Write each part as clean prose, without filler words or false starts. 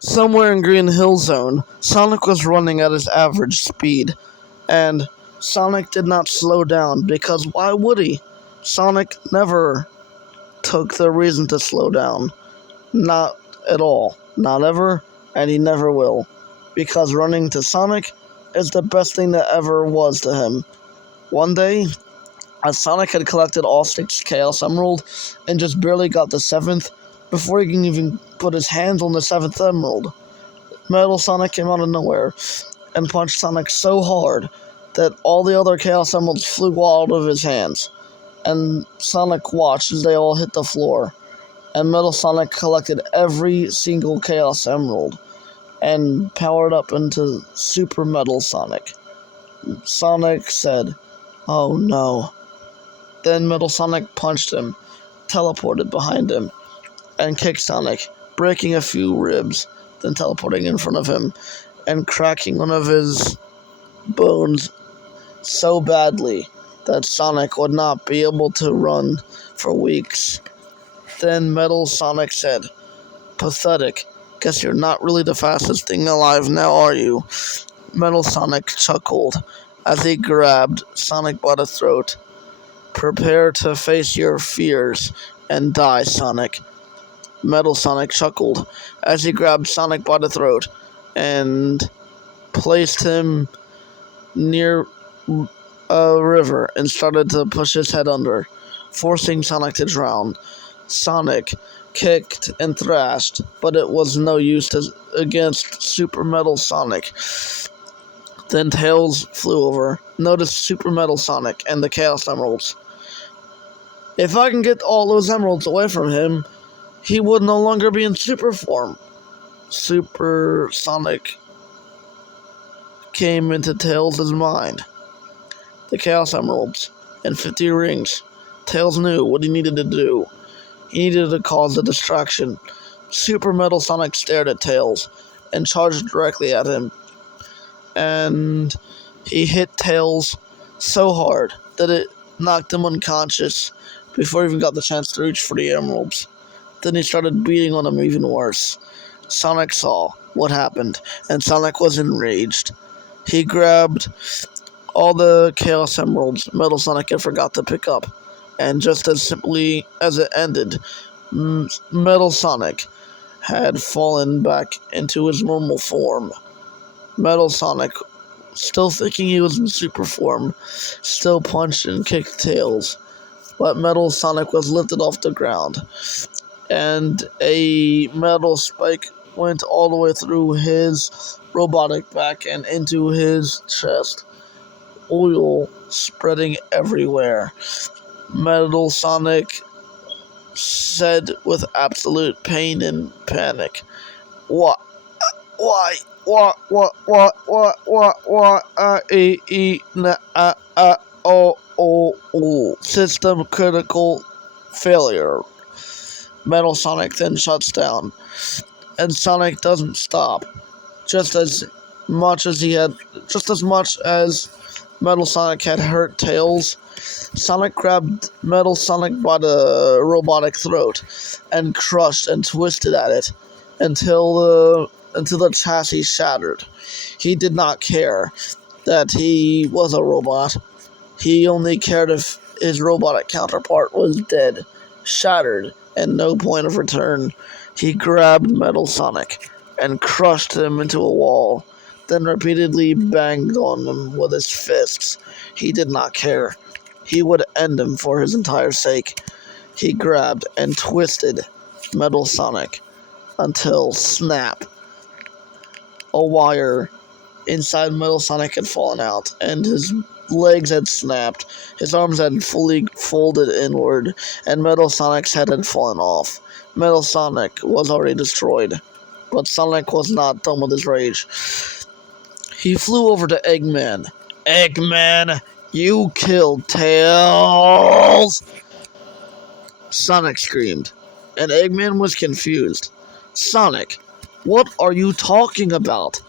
Somewhere in Green Hill Zone, Sonic was running at his average speed, and Sonic did not slow down because why would he? Sonic never took the reason to slow down. Not at all. Not ever, and he never will. Because running to Sonic is the best thing that ever was to him. One day, as Sonic had collected all 6 Chaos Emerald and just barely got the 7th, before he can even put his hands on the 7th Emerald, Metal Sonic came out of nowhere and punched Sonic so hard that all the other Chaos Emeralds flew out of his hands. And Sonic watched as they all hit the floor. And Metal Sonic collected every single Chaos Emerald and powered up into Super Metal Sonic. Sonic said, "Oh no." Then Metal Sonic punched him, teleported behind him, and kicked Sonic, breaking a few ribs, then teleporting in front of him and cracking one of his bones so badly that Sonic would not be able to run for weeks. Then Metal Sonic said, "Pathetic. Guess you're not really the fastest thing alive now, are you?" Metal Sonic chuckled as he grabbed Sonic by the throat. "Prepare to face your fears and die, Sonic." Metal Sonic chuckled as he grabbed Sonic by the throat and placed him near a river and started to push his head under, forcing Sonic to drown. Sonic kicked and thrashed, but it was no use against Super Metal Sonic. Then Tails flew over, noticed Super Metal Sonic and the Chaos Emeralds. If I can get all those emeralds away from him, he would no longer be in super form. Super Sonic came into Tails' mind. The Chaos Emeralds and 50 rings. Tails knew what he needed to do. He needed to cause a distraction. Super Metal Sonic stared at Tails and charged directly at him. And he hit Tails so hard that it knocked him unconscious before he even got the chance to reach for the emeralds. Then he started beating on him even worse. Sonic saw what happened, and Sonic was enraged. He grabbed all the Chaos Emeralds Metal Sonic had forgot to pick up, and just as simply as it ended, Metal Sonic had fallen back into his normal form. Metal Sonic, still thinking he was in super form, still punched and kicked Tails, but Metal Sonic was lifted off the ground, and a metal spike went all the way through his robotic back and into his chest, oil spreading everywhere. Metal Sonic said with absolute pain and panic, "What? Why? System critical failure." Metal Sonic then shuts down, and Sonic doesn't stop. Just as much as Metal Sonic had hurt Tails, Sonic grabbed Metal Sonic by the robotic throat and crushed and twisted at it until the chassis shattered. He did not care that he was a robot. He only cared if his robotic counterpart was dead, shattered, and no point of return. He grabbed Metal Sonic and crushed him into a wall, then repeatedly banged on him with his fists. He did not care. He would end him for his entire sake. He grabbed and twisted Metal Sonic until snap. A wire inside Metal Sonic had fallen out, and his legs had snapped, his arms had fully folded inward, and Metal Sonic's head had fallen off. Metal Sonic was already destroyed, but Sonic was not done with his rage. He flew over to Eggman. "Eggman, you killed Tails!" Sonic screamed, and Eggman was confused. "Sonic, what are you talking about?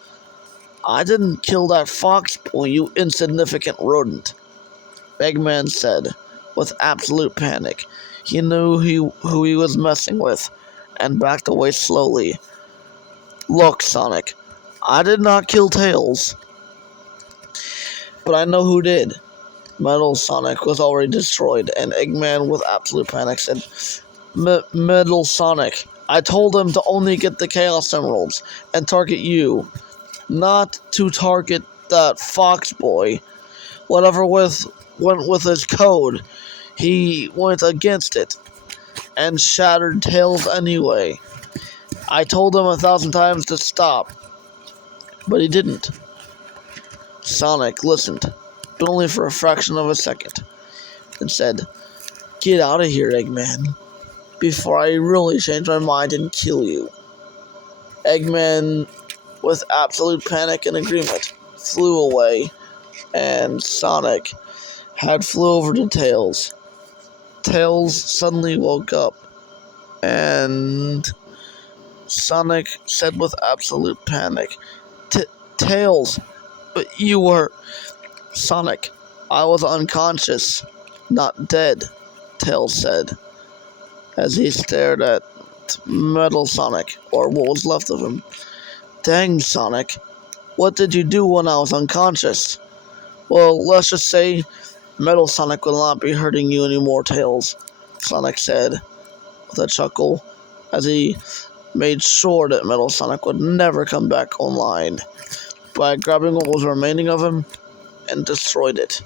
I didn't kill that fox boy, you insignificant rodent," Eggman said, with absolute panic. He knew who he was messing with, and backed away slowly. Look, Sonic, I did not kill Tails, but I know who did. Metal Sonic was already destroyed, and Eggman, with absolute panic, said, Metal Sonic, I told him to only get the Chaos Emeralds and target you, not to target that Fox boy. Whatever went with his code, he went against it and shattered Tails anyway. I told him 1,000 times to stop, but he didn't. Sonic listened, but only for a fraction of a second, and said, Get out of here, Eggman, before I really change my mind and kill you. Eggman, with absolute panic and agreement, flew away, and Sonic had flew over to Tails. Tails suddenly woke up, and Sonic said with absolute panic, Tails, but you were... Sonic, I was unconscious, not dead, Tails said, as he stared at Metal Sonic, or what was left of him. Dang, Sonic, what did you do when I was unconscious? Well, let's just say Metal Sonic will not be hurting you anymore, Tails, Sonic said, with a chuckle, as he made sure that Metal Sonic would never come back online by grabbing what was remaining of him and destroyed it.